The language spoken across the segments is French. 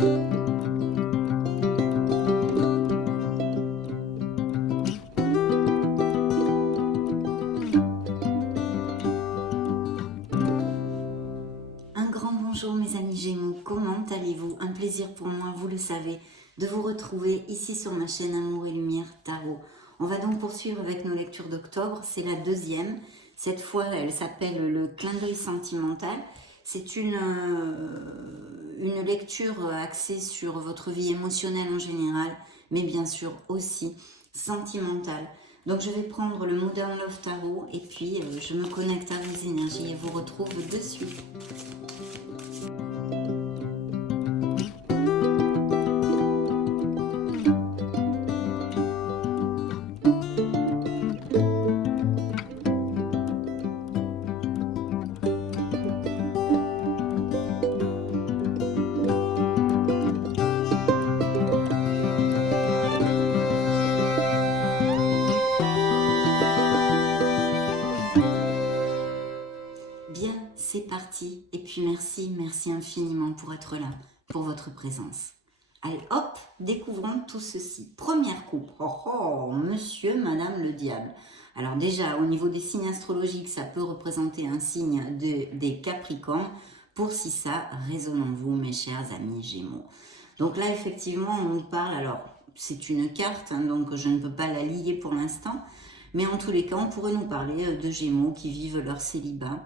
Un grand bonjour mes amis Gémeaux, comment allez-vous? Un plaisir pour moi, vous le savez, de vous retrouver ici sur ma chaîne Amour et Lumière Tarot. On va donc poursuivre avec nos lectures d'octobre, c'est la deuxième. Cette fois, elle s'appelle le clin d'œil sentimental. C'est une lecture axée sur votre vie émotionnelle en général, mais bien sûr aussi sentimentale. Donc je vais prendre le Modern Love Tarot et puis je me connecte à vos énergies et vous retrouve de suite. Bien, c'est parti. Et puis merci infiniment pour être là, pour votre présence. Allez, hop, découvrons tout ceci. Première coupe. Oh, oh, monsieur, madame le diable. Alors déjà, au niveau des signes astrologiques, ça peut représenter un signe des Capricornes. Pour si ça résonne en vous, mes chers amis Gémeaux. Donc là, effectivement, on nous parle, alors, c'est une carte, hein, donc je ne peux pas la lier pour l'instant, mais en tous les cas, on pourrait nous parler de Gémeaux qui vivent leur célibat,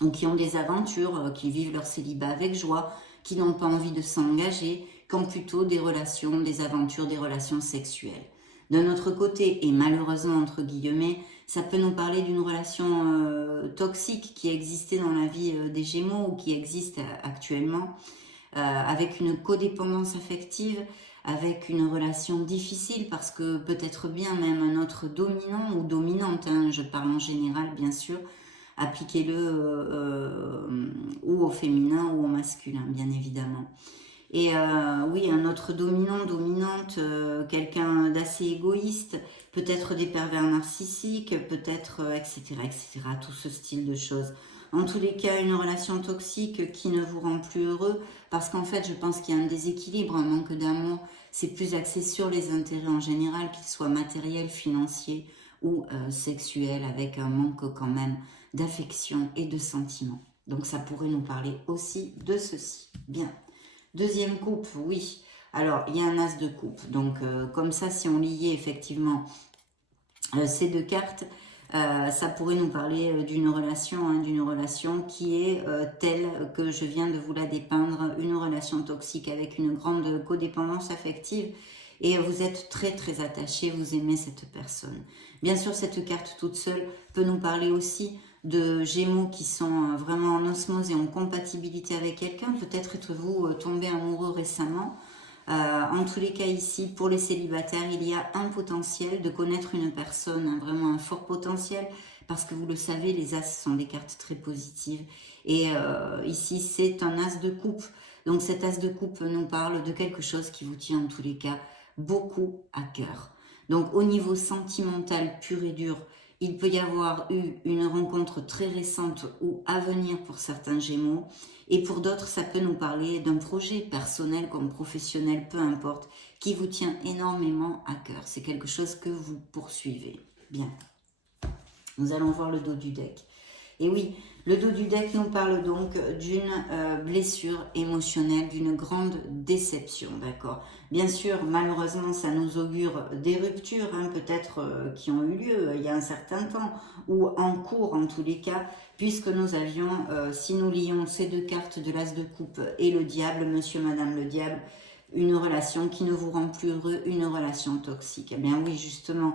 ou qui ont des aventures, qui vivent leur célibat avec joie, qui n'ont pas envie de s'engager, qui ont plutôt des relations, des aventures, des relations sexuelles. D'un autre côté, et malheureusement entre guillemets, ça peut nous parler d'une relation toxique qui existait dans la vie des Gémeaux ou qui existe actuellement, avec une codépendance affective, avec une relation difficile parce que peut-être bien même un autre dominant ou dominante, hein, je parle en général bien sûr, appliquez-le ou au féminin ou au masculin, bien évidemment. Et oui, un autre dominant, dominante, quelqu'un d'assez égoïste, peut-être des pervers narcissiques, peut-être, etc., tout ce style de choses. En tous les cas, une relation toxique qui ne vous rend plus heureux, parce qu'en fait, je pense qu'il y a un déséquilibre, un manque d'amour. C'est plus axé sur les intérêts en général, qu'ils soient matériels, financiers ou sexuels, avec un manque quand même d'affection et de sentiments. Donc ça pourrait nous parler aussi de ceci. Bien. Deuxième coupe, oui. Alors, il y a un as de coupe. Donc, comme ça, si on liait effectivement ces deux cartes, ça pourrait nous parler d'une relation, hein, qui est telle que je viens de vous la dépeindre, une relation toxique avec une grande codépendance affective. Et vous êtes très très attaché, vous aimez cette personne. Bien sûr, cette carte toute seule peut nous parler aussi de Gémeaux qui sont vraiment en osmose et en compatibilité avec quelqu'un. Peut-être êtes-vous tombé amoureux récemment. En tous les cas ici, pour les célibataires, il y a un potentiel de connaître une personne, hein, vraiment un fort potentiel, parce que vous le savez, les as sont des cartes très positives. Et ici, c'est un as de coupe. Donc cet as de coupe nous parle de quelque chose qui vous tient en tous les cas beaucoup à cœur. Donc au niveau sentimental pur et dur, il peut y avoir eu une rencontre très récente ou à venir pour certains Gémeaux. Et pour d'autres, ça peut nous parler d'un projet personnel comme professionnel, peu importe, qui vous tient énormément à cœur. C'est quelque chose que vous poursuivez. Bien. Nous allons voir le dos du deck. Et oui, le dos du deck nous parle donc d'une blessure émotionnelle, d'une grande déception, d'accord? Bien sûr, malheureusement, ça nous augure des ruptures, hein, peut-être qui ont eu lieu il y a un certain temps, ou en cours en tous les cas, puisque nous avions, si nous lions ces deux cartes de l'as de coupe et le diable, monsieur, madame le diable, une relation qui ne vous rend plus heureux, une relation toxique. Eh bien oui, justement,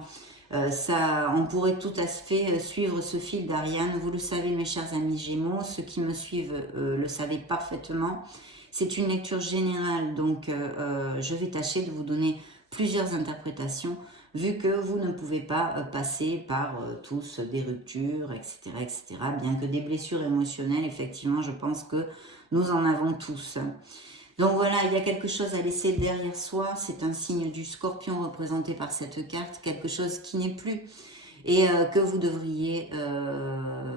on pourrait tout à fait suivre ce fil d'Ariane. Vous le savez, mes chers amis Gémeaux, ceux qui me suivent le savaient parfaitement. C'est une lecture générale, donc je vais tâcher de vous donner plusieurs interprétations, vu que vous ne pouvez pas passer par tous des ruptures, etc., bien que des blessures émotionnelles, effectivement, je pense que nous en avons tous. Donc voilà, il y a quelque chose à laisser derrière soi. C'est un signe du scorpion représenté par cette carte, quelque chose qui n'est plus et que vous devriez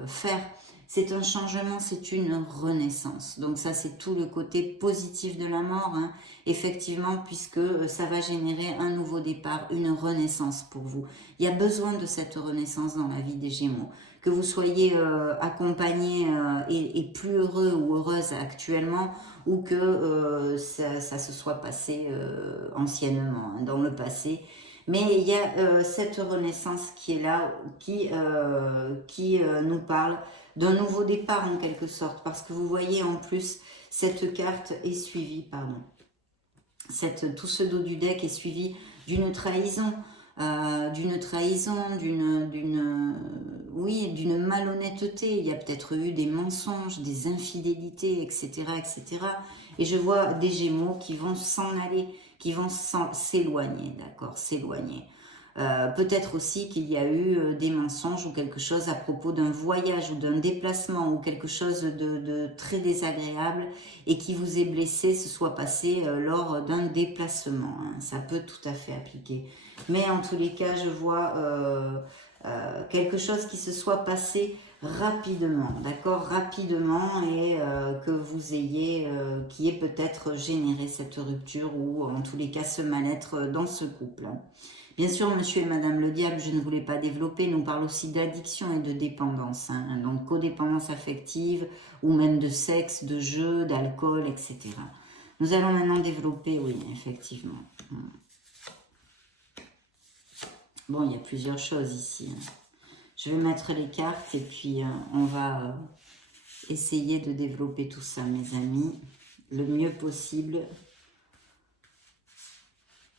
faire c'est un changement, c'est une renaissance. Donc ça, c'est tout le côté positif de la mort, hein, effectivement, puisque ça va générer un nouveau départ, une renaissance pour vous. Il y a besoin de cette renaissance dans la vie des Gémeaux. Que vous soyez accompagné et plus heureux ou heureuse actuellement, ou que ça se soit passé anciennement, hein, dans le passé. Mais il y a cette renaissance qui est là, qui nous parle d'un nouveau départ en quelque sorte, parce que vous voyez en plus, cette carte est suivie, pardon, tout ce dos du deck est suivi d'une trahison, d'une malhonnêteté. Il y a peut-être eu des mensonges, des infidélités, etc., etc. Et je vois des Gémeaux qui vont s'en aller, qui vont s'éloigner, d'accord, s'éloigner. Peut-être aussi qu'il y a eu des mensonges ou quelque chose à propos d'un voyage ou d'un déplacement ou quelque chose de très désagréable et qui vous est blessé, se soit passé lors d'un déplacement, hein. Ça peut tout à fait appliquer. Mais en tous les cas, je vois quelque chose qui se soit passé rapidement, d'accord, rapidement, et que vous ayez, qui ait peut-être généré cette rupture ou en tous les cas ce mal-être dans ce couple. Bien sûr, monsieur et madame le diable, je ne voulais pas développer, nous parle aussi d'addiction et de dépendance, hein, donc codépendance affective ou même de sexe, de jeu, d'alcool, etc. Nous allons maintenant développer, oui, effectivement. Bon, il y a plusieurs choses ici, hein. Je vais mettre les cartes et puis on va essayer de développer tout ça, mes amis, le mieux possible.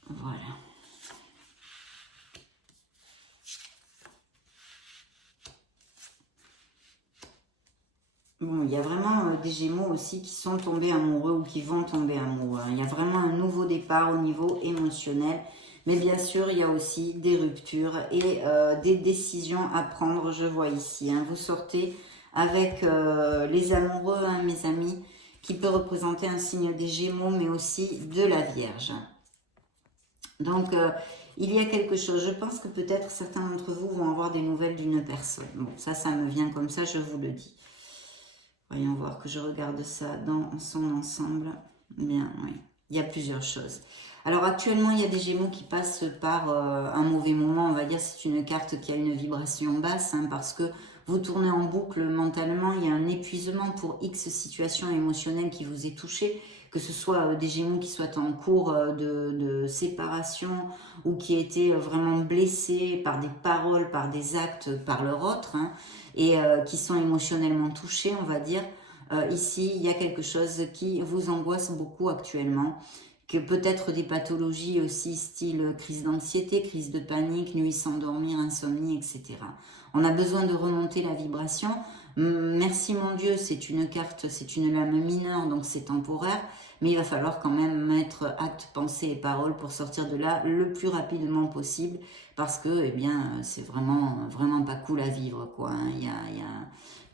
Voilà. Bon, il y a vraiment des Gémeaux aussi qui sont tombés amoureux ou qui vont tomber amoureux. Il y a vraiment un nouveau départ au niveau émotionnel. Mais bien sûr, il y a aussi des ruptures et des décisions à prendre, je vois ici, hein. Vous sortez avec les amoureux, hein, mes amis, qui peut représenter un signe des Gémeaux, mais aussi de la Vierge. Donc, il y a quelque chose. Je pense que peut-être certains d'entre vous vont avoir des nouvelles d'une personne. Bon, ça me vient comme ça, je vous le dis. Voyons voir que je regarde ça dans son ensemble. Bien, oui. Il y a plusieurs choses. Alors actuellement, il y a des Gémeaux qui passent par un mauvais moment. On va dire c'est une carte qui a une vibration basse, hein, parce que vous tournez en boucle mentalement. Il y a un épuisement pour X situation émotionnelle qui vous est touchée. Que ce soit des Gémeaux qui soient en cours de séparation ou qui étaient vraiment blessés par des paroles, par des actes, par leur autre, hein, et qui sont émotionnellement touchés, on va dire. Ici, il y a quelque chose qui vous angoisse beaucoup actuellement, que peut-être des pathologies aussi style crise d'anxiété, crise de panique, nuit sans dormir, insomnie, etc. On a besoin de remonter la vibration. Merci mon Dieu, c'est une carte, c'est une lame mineure, donc c'est temporaire, mais il va falloir quand même mettre acte, pensée et parole pour sortir de là le plus rapidement possible, parce que, eh bien, c'est vraiment pas cool à vivre, quoi, hein.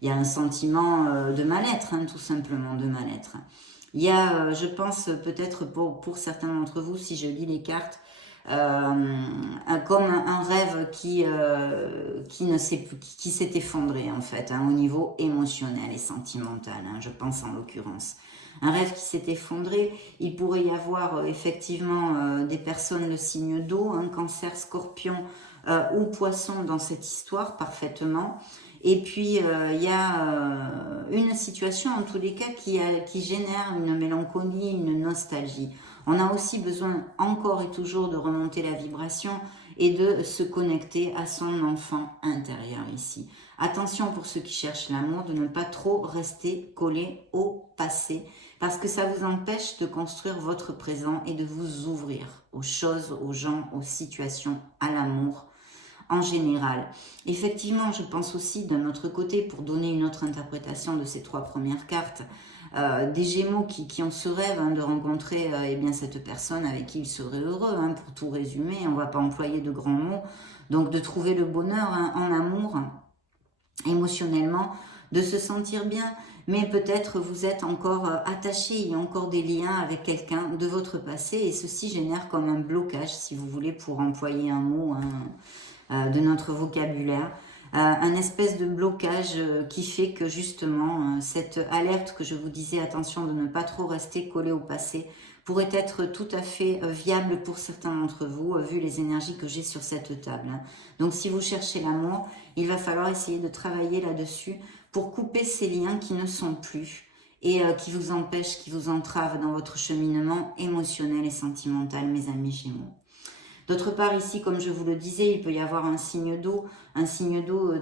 Il y a un sentiment de mal-être, hein, tout simplement, de mal-être. Il y a, je pense, peut-être pour certains d'entre vous, si je lis les cartes, comme un rêve qui s'est effondré, en fait, hein, au niveau émotionnel et sentimental, hein, je pense en l'occurrence. Un rêve qui s'est effondré, il pourrait y avoir effectivement des personnes de signe d'eau, hein, cancer, scorpion ou poisson dans cette histoire, parfaitement. Et puis, il y a une situation, en tous les cas, qui génère une mélancolie, une nostalgie. On a aussi besoin, encore et toujours, de remonter la vibration et de se connecter à son enfant intérieur ici. Attention pour ceux qui cherchent l'amour, de ne pas trop rester collé au passé, parce que ça vous empêche de construire votre présent et de vous ouvrir aux choses, aux gens, aux situations, à l'amour en général. Effectivement, je pense aussi d'un autre côté, pour donner une autre interprétation de ces trois premières cartes, des Gémeaux qui ont ce rêve, hein, de rencontrer eh bien, cette personne avec qui ils seraient heureux, hein, pour tout résumer, on ne va pas employer de grands mots, donc de trouver le bonheur, hein, en amour, émotionnellement, de se sentir bien, mais peut-être vous êtes encore attaché, il y a encore des liens avec quelqu'un de votre passé, et ceci génère comme un blocage, si vous voulez, pour employer un mot, hein, de notre vocabulaire. un espèce de blocage qui fait que justement cette alerte que je vous disais, attention de ne pas trop rester collé au passé, pourrait être tout à fait viable pour certains d'entre vous, vu les énergies que j'ai sur cette table. Hein. Donc si vous cherchez l'amour, il va falloir essayer de travailler là-dessus pour couper ces liens qui ne sont plus et qui vous empêchent, qui vous entravent dans votre cheminement émotionnel et sentimental, mes amis Gémeaux. D'autre part, ici, comme je vous le disais, il peut y avoir un signe d'eau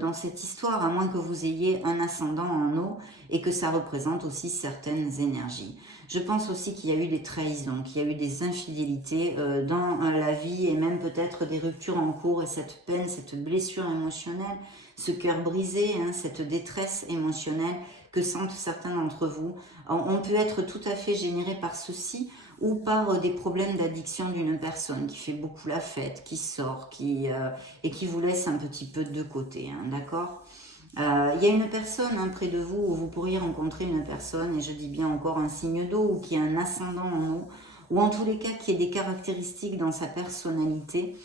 dans cette histoire, à moins que vous ayez un ascendant en eau et que ça représente aussi certaines énergies. Je pense aussi qu'il y a eu des trahisons, qu'il y a eu des infidélités dans la vie et même peut-être des ruptures en cours et cette peine, cette blessure émotionnelle, ce cœur brisé, hein, cette détresse émotionnelle que sentent certains d'entre vous. On peut être tout à fait généré par ceci ou par des problèmes d'addiction d'une personne qui fait beaucoup la fête, qui sort, et qui vous laisse un petit peu de côté, hein, d'accord ? Il y a une personne hein, près de vous où vous pourriez rencontrer une personne, et je dis bien encore un signe d'eau, ou qui a un ascendant en eau, ou en tous les cas qui ait des caractéristiques dans sa personnalité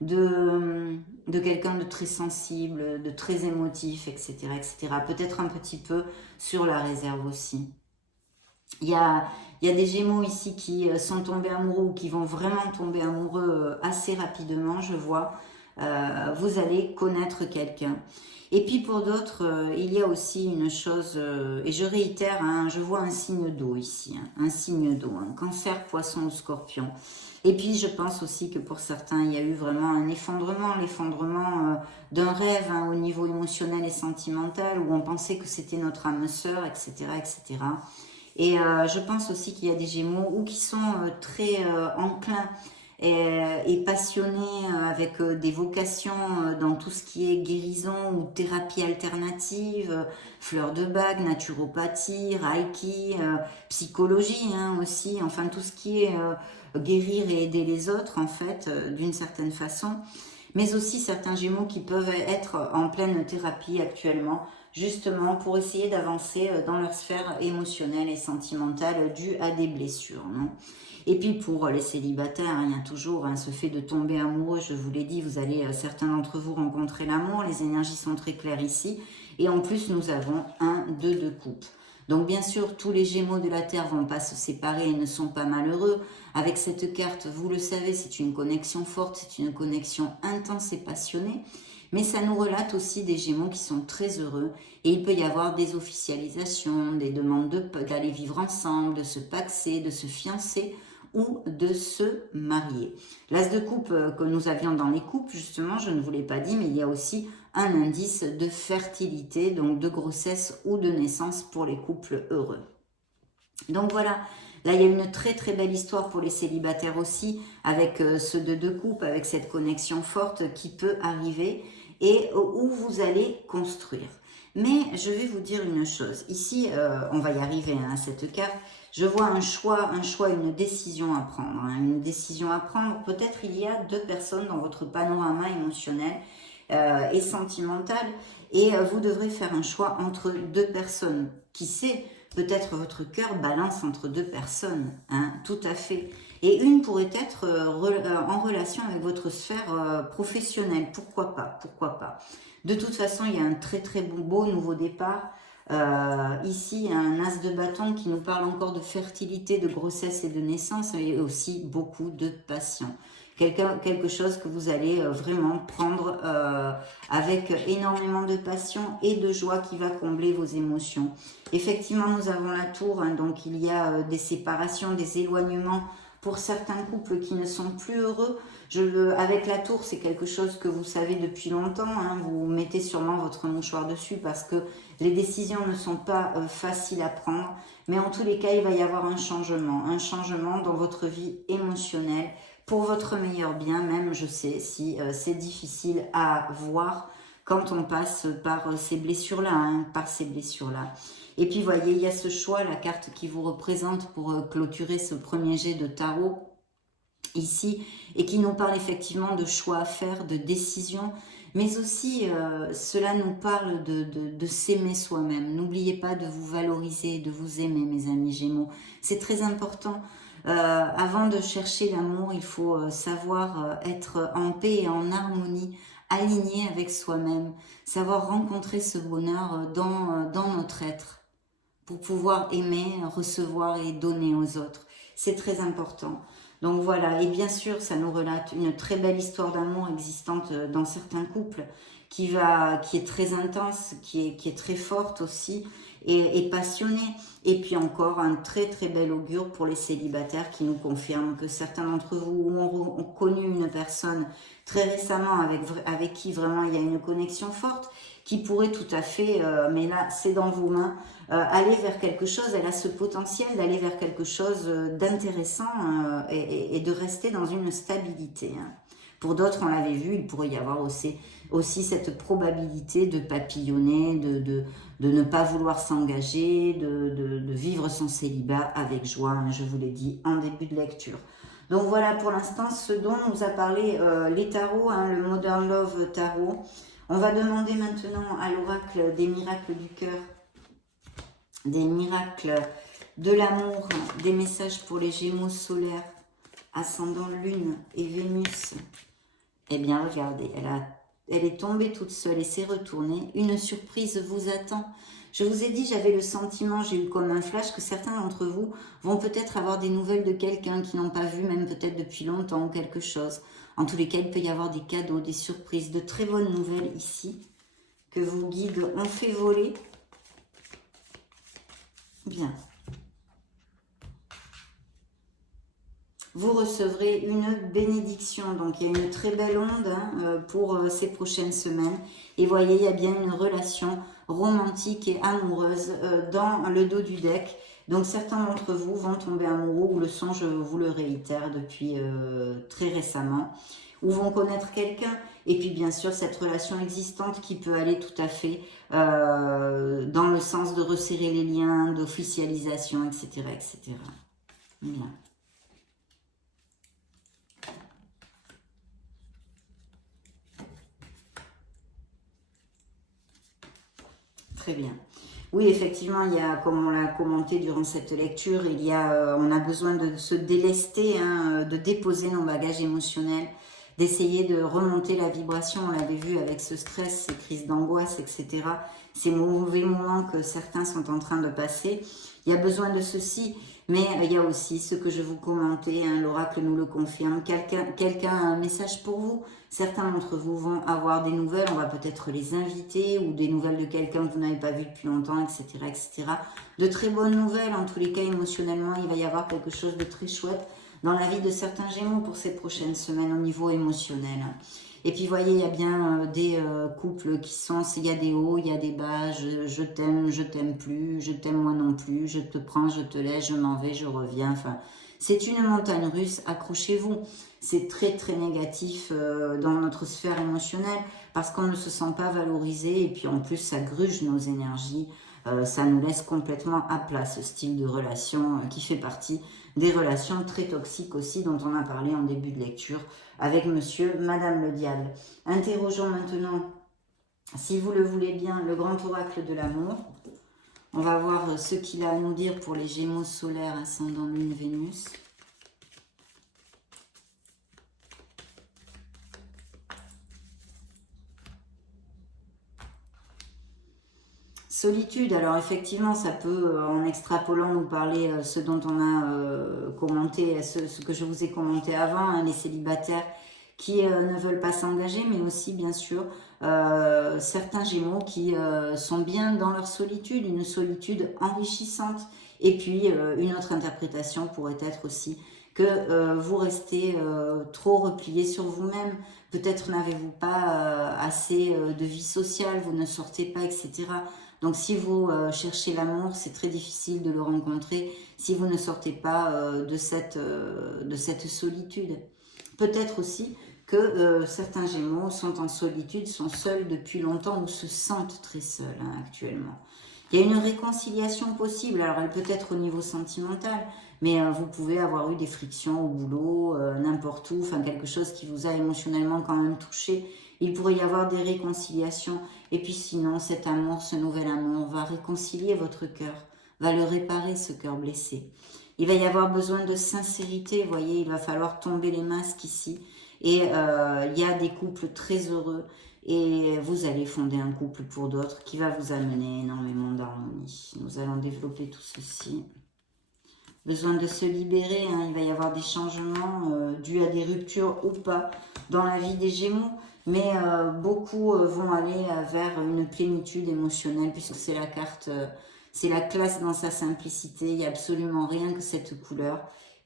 de quelqu'un de très sensible, de très émotif, etc. etc. Peut-être un petit peu sur la réserve aussi. Il y a des Gémeaux ici qui sont tombés amoureux ou qui vont vraiment tomber amoureux assez rapidement, je vois. Vous allez connaître quelqu'un. Et puis pour d'autres, il y a aussi une chose, et je réitère, hein, je vois un signe d'eau ici, hein, un signe d'eau, un cancer, poisson ou scorpion. Et puis je pense aussi que pour certains, il y a eu vraiment un effondrement, l'effondrement d'un rêve hein, au niveau émotionnel et sentimental, où on pensait que c'était notre âme sœur, etc. etc. Et je pense aussi qu'il y a des Gémeaux ou qui sont très enclins et passionnés avec des vocations dans tout ce qui est guérison ou thérapie alternative, fleurs de bague, naturopathie, reiki, psychologie hein, aussi, enfin tout ce qui est guérir et aider les autres en fait d'une certaine façon. Mais aussi certains Gémeaux qui peuvent être en pleine thérapie actuellement, justement pour essayer d'avancer dans leur sphère émotionnelle et sentimentale due à des blessures. Non et puis pour les célibataires, hein, il y a toujours hein, ce fait de tomber amoureux, je vous l'ai dit, vous allez certains d'entre vous rencontrer l'amour, les énergies sont très claires ici, et en plus nous avons un 2 de coupe. Donc bien sûr, tous les Gémeaux de la Terre vont pas se séparer et ne sont pas malheureux. Avec cette carte, vous le savez, c'est une connexion forte, c'est une connexion intense et passionnée. Mais ça nous relate aussi des Gémeaux qui sont très heureux. Et il peut y avoir des officialisations, des demandes d'aller vivre ensemble, de se paxer, de se fiancer ou de se marier. L'as de coupe que nous avions dans les coupes, justement, je ne vous l'ai pas dit, mais il y a aussi un indice de fertilité, donc de grossesse ou de naissance pour les couples heureux. Donc voilà, là il y a une très très belle histoire pour les célibataires aussi, avec ce 2 de coupe, avec cette connexion forte qui peut arriver et où vous allez construire. Mais je vais vous dire une chose, ici on va y arriver hein, à cette carte, je vois un choix, une décision à prendre. Hein, une décision à prendre, peut-être il y a deux personnes dans votre panorama émotionnel et sentimental et vous devrez faire un choix entre deux personnes. Qui sait, peut-être votre cœur balance entre deux personnes, hein, tout à fait. Et une pourrait être en relation avec votre sphère professionnelle, pourquoi pas, pourquoi pas. De toute façon, il y a un très très beau nouveau départ. Ici, un as de bâton qui nous parle encore de fertilité, de grossesse et de naissance, et aussi beaucoup de passion. Quelque chose que vous allez vraiment prendre avec énormément de passion et de joie qui va combler vos émotions. Effectivement, nous avons la tour, hein, donc il y a des séparations, des éloignements pour certains couples qui ne sont plus heureux. Avec la tour, c'est quelque chose que vous savez depuis longtemps. Hein, vous mettez sûrement votre mouchoir dessus parce que les décisions ne sont pas faciles à prendre. Mais en tous les cas, il va y avoir un changement dans votre vie émotionnelle pour votre meilleur bien. Même, je sais, si c'est difficile à voir quand on passe par ces blessures-là, hein, Et puis, voyez, il y a ce choix, la carte qui vous représente pour clôturer ce premier jet de tarot ici, et qui nous parle effectivement de choix à faire, de décisions, mais aussi cela nous parle de s'aimer soi-même. N'oubliez pas de vous valoriser, de vous aimer, mes amis Gémeaux. C'est très important. Avant de chercher l'amour, il faut savoir être en paix et en harmonie aligné avec soi-même, savoir rencontrer ce bonheur dans notre être, pour pouvoir aimer, recevoir et donner aux autres. C'est très important. Donc voilà, et bien sûr, ça nous relate une très belle histoire d'amour existante dans certains couples, qui est très intense, qui est très forte aussi, et passionnée. Et puis encore, un très très bel augure pour les célibataires qui nous confirme que certains d'entre vous ont connu une personne très récemment avec qui vraiment il y a une connexion forte, qui pourrait tout à fait, mais là c'est dans vos mains, aller vers quelque chose. Elle a ce potentiel d'aller vers quelque chose d'intéressant et de rester dans une stabilité. Hein. Pour d'autres, on l'avait vu, il pourrait y avoir aussi cette probabilité de papillonner, de ne pas vouloir s'engager, de vivre son célibat avec joie, hein, je vous l'ai dit en début de lecture. Donc voilà pour l'instant ce dont nous a parlé les tarots, hein, le Modern Love Tarot. On va demander maintenant à l'oracle des miracles du cœur, des miracles de l'amour, des messages pour les Gémeaux solaires, ascendant Lune et Vénus. Eh bien, regardez, elle est tombée toute seule et s'est retournée. Une surprise vous attend. Je vous ai dit, j'avais le sentiment, j'ai eu comme un flash, que certains d'entre vous vont peut-être avoir des nouvelles de quelqu'un qui n'ont pas vu, même peut-être depuis longtemps ou quelque chose. En tous les cas, il peut y avoir des cadeaux, des surprises, de très bonnes nouvelles ici, que vos guides ont fait voler. Bien. Vous recevrez une bénédiction. Donc, il y a une très belle onde hein, pour ces prochaines semaines. Et voyez, il y a bien une relation romantique et amoureuse dans le dos du deck. Donc, certains d'entre vous vont tomber amoureux ou le sont, je vous le réitère, depuis très récemment. Ou vont connaître quelqu'un. Et puis, bien sûr, cette relation existante qui peut aller tout à fait dans le sens de resserrer les liens, d'officialisation, etc., etc. Bien. Très bien. Oui, effectivement, il y a, comme on l'a commenté durant cette lecture, on a besoin de se délester, hein, de déposer nos bagages émotionnels, d'essayer de remonter la vibration. On l'avait vu avec ce stress, ces crises d'angoisse, etc. Ces mauvais moments que certains sont en train de passer. Il y a besoin de ceci, mais il y a aussi ce que je vous commentais, hein, l'oracle nous le confirme. Quelqu'un a un message pour vous. Certains d'entre vous vont avoir des nouvelles, on va peut-être les inviter, ou des nouvelles de quelqu'un que vous n'avez pas vu depuis longtemps, etc., etc. De très bonnes nouvelles, en tous les cas, émotionnellement, il va y avoir quelque chose de très chouette dans la vie de certains Gémeaux pour ces prochaines semaines au niveau émotionnel. Et puis, vous voyez, il y a bien des couples qui sont, il y a des hauts, il y a des bas, je t'aime plus, je t'aime moi non plus, je te prends, je te laisse, je m'en vais, je reviens, enfin... C'est une montagne russe, accrochez-vous. C'est très très négatif dans notre sphère émotionnelle parce qu'on ne se sent pas valorisé et puis en plus ça gruge nos énergies, ça nous laisse complètement à plat ce style de relation qui fait partie des relations très toxiques aussi dont on a parlé en début de lecture avec monsieur, madame le diable. Interrogeons maintenant, si vous le voulez bien, le grand oracle de l'amour. On va voir ce qu'il a à nous dire pour les Gémeaux solaires ascendant Lune Vénus. Solitude, alors effectivement, ça peut, en extrapolant, nous parler ce dont on a commenté, ce que je vous ai commenté avant, hein, les célibataires qui ne veulent pas s'engager, mais aussi, bien sûr, certains Gémeaux qui sont bien dans leur solitude, une solitude enrichissante. Et puis, une autre interprétation pourrait être aussi que vous restez trop replié sur vous-même. Peut-être n'avez-vous pas assez de vie sociale, vous ne sortez pas, etc. Donc, si vous cherchez l'amour, c'est très difficile de le rencontrer si vous ne sortez pas de cette solitude. Peut-être aussi que certains Gémeaux sont en solitude, sont seuls depuis longtemps ou se sentent très seuls hein, actuellement. Il y a une réconciliation possible, alors elle peut être au niveau sentimental, mais vous pouvez avoir eu des frictions au boulot, n'importe où, enfin quelque chose qui vous a émotionnellement quand même touché. Il pourrait y avoir des réconciliations, et puis sinon cet amour, ce nouvel amour va réconcilier votre cœur, va le réparer ce cœur blessé. Il va y avoir besoin de sincérité, vous voyez, il va falloir tomber les masques ici. Et il y a des couples très heureux et vous allez fonder un couple pour d'autres qui va vous amener énormément d'harmonie. Nous allons développer tout ceci. Besoin de se libérer, hein, il va y avoir des changements dus à des ruptures ou pas dans la vie des Gémeaux. Mais beaucoup vont aller vers une plénitude émotionnelle puisque c'est la carte, c'est la classe dans sa simplicité. Il n'y a absolument rien que cette couleur.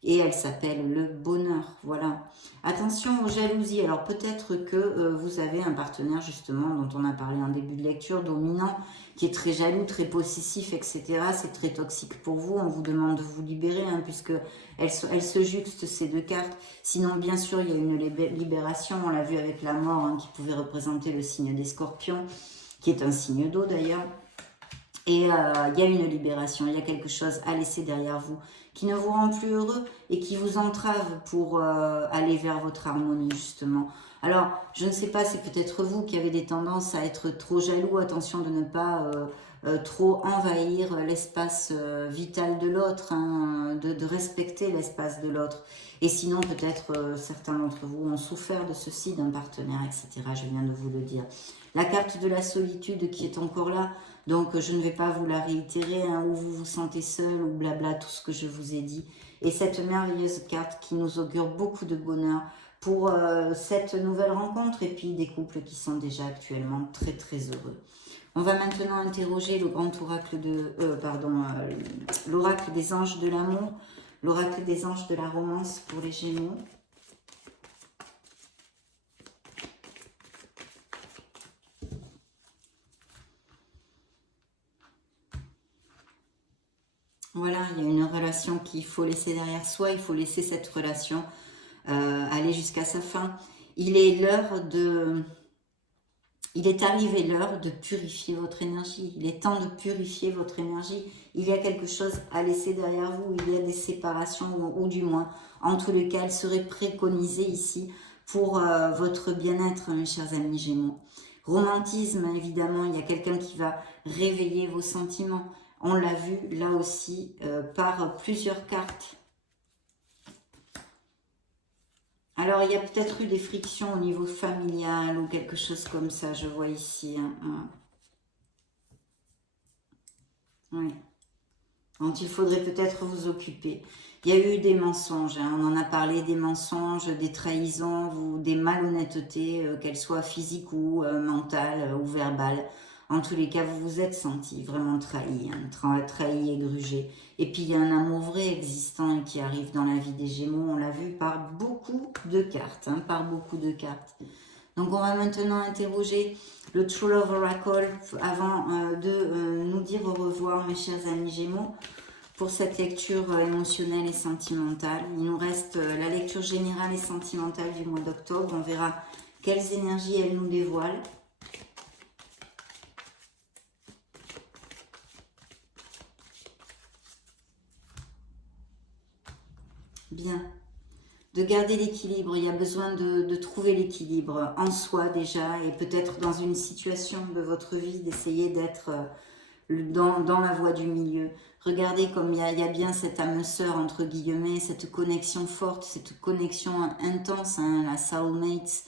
Et elle s'appelle le bonheur, voilà. Attention aux jalousies. Alors peut-être que vous avez un partenaire justement dont on a parlé en début de lecture, dominant, qui est très jaloux, très possessif, etc. C'est très toxique pour vous. On vous demande de vous libérer hein, puisque elle se juxte ces deux cartes. Sinon, bien sûr, il y a une libération. On l'a vu avec la mort hein, qui pouvait représenter le signe des scorpions, qui est un signe d'eau d'ailleurs. Et il y a une libération, il y a quelque chose à laisser derrière vous qui ne vous rend plus heureux et qui vous entrave pour aller vers votre harmonie justement. Alors, je ne sais pas, c'est peut-être vous qui avez des tendances à être trop jaloux. Attention de ne pas trop envahir l'espace vital de l'autre, hein, de respecter l'espace de l'autre. Et sinon, peut-être certains d'entre vous ont souffert de ceci, d'un partenaire, etc. Je viens de vous le dire. La carte de la solitude qui est encore là. Donc, je ne vais pas vous la réitérer, hein, où vous vous sentez seul, ou blabla, tout ce que je vous ai dit. Et cette merveilleuse carte qui nous augure beaucoup de bonheur pour cette nouvelle rencontre et puis des couples qui sont déjà actuellement très très heureux. On va maintenant interroger le grand oracle de... l'oracle des anges de l'amour, l'oracle des anges de la romance pour les Gémeaux. Voilà, il y a une relation qu'il faut laisser derrière soi, il faut laisser cette relation aller jusqu'à sa fin. Il est arrivé l'heure de purifier votre énergie. Il est temps de purifier votre énergie. Il y a quelque chose à laisser derrière vous. Il y a des séparations ou du moins, en tous les cas, elles seraient préconisées ici pour votre bien-être, mes chers amis Gémeaux. Romantisme, évidemment, il y a quelqu'un qui va réveiller vos sentiments. On l'a vu là aussi par plusieurs cartes. Alors, il y a peut-être eu des frictions au niveau familial ou quelque chose comme ça, je vois ici. Oui. Dont il faudrait peut-être vous occuper. Il y a eu des mensonges, hein, on en a parlé, des mensonges, des trahisons, ou des malhonnêtetés, qu'elles soient physiques ou mentales ou verbales. En tous les cas, vous vous êtes senti vraiment trahi, hein, trahi et grugé. Et puis, il y a un amour vrai existant et qui arrive dans la vie des Gémeaux. On l'a vu par beaucoup de cartes, hein, par beaucoup de cartes. Donc, on va maintenant interroger le True Love Oracle avant de nous dire au revoir, mes chers amis Gémeaux, pour cette lecture émotionnelle et sentimentale. Il nous reste la lecture générale et sentimentale du mois d'octobre. On verra quelles énergies elle nous dévoile. Bien, de garder l'équilibre, il y a besoin de trouver l'équilibre en soi déjà et peut-être dans une situation de votre vie d'essayer d'être dans la voie du milieu. Regardez comme il y a bien cette âme sœur entre guillemets, cette connexion forte, cette connexion intense, hein, la soulmate.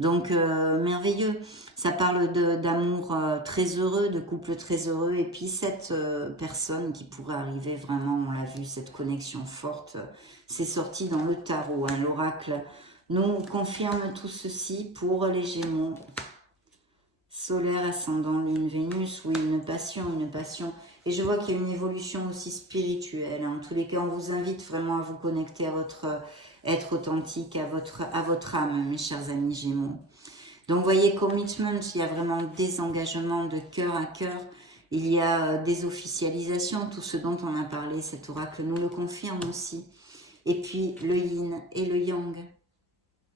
Donc merveilleux, ça parle d'amour très heureux, de couple très heureux et puis cette personne qui pourrait arriver vraiment, on l'a vu, cette connexion forte. C'est sorti dans le tarot, hein, l'oracle nous confirme tout ceci pour les Gémeaux. Solaire, ascendant, lune, Vénus, oui, une passion, une passion. Et je vois qu'il y a une évolution aussi spirituelle. En tous les cas, on vous invite vraiment à vous connecter à votre être authentique, à votre âme, mes chers amis Gémeaux. Donc, vous voyez, commitment, il y a vraiment des engagements de cœur à cœur. Il y a des officialisations, tout ce dont on a parlé, cet oracle nous le confirme aussi. Et puis le yin et le yang.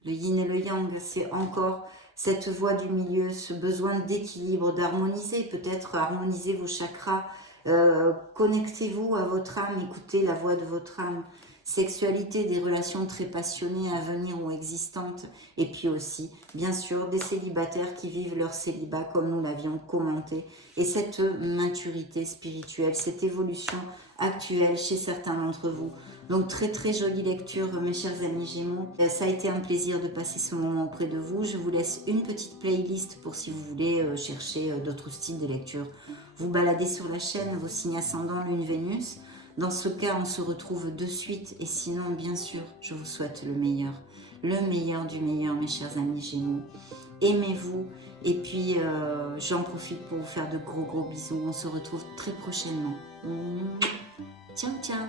Le yin et le yang, c'est encore cette voie du milieu, ce besoin d'équilibre, d'harmoniser, peut-être harmoniser vos chakras. Connectez-vous à votre âme, écoutez la voix de votre âme. Sexualité, des relations très passionnées à venir ou existantes. Et puis aussi, bien sûr, des célibataires qui vivent leur célibat comme nous l'avions commenté. Et cette maturité spirituelle, cette évolution actuelle chez certains d'entre vous, Donc très très jolie lecture mes chers amis Gémeaux. Ça a été un plaisir de passer ce moment auprès de vous. Je vous laisse une petite playlist pour si vous voulez chercher d'autres styles de lecture. Vous baladez sur la chaîne, vos signes ascendants, Lune, Vénus. Dans ce cas, on se retrouve de suite. Et sinon, bien sûr, je vous souhaite le meilleur. Le meilleur du meilleur, mes chers amis Gémeaux. Aimez-vous. Et puis, j'en profite pour vous faire de gros bisous. On se retrouve très prochainement. Ciao, ciao.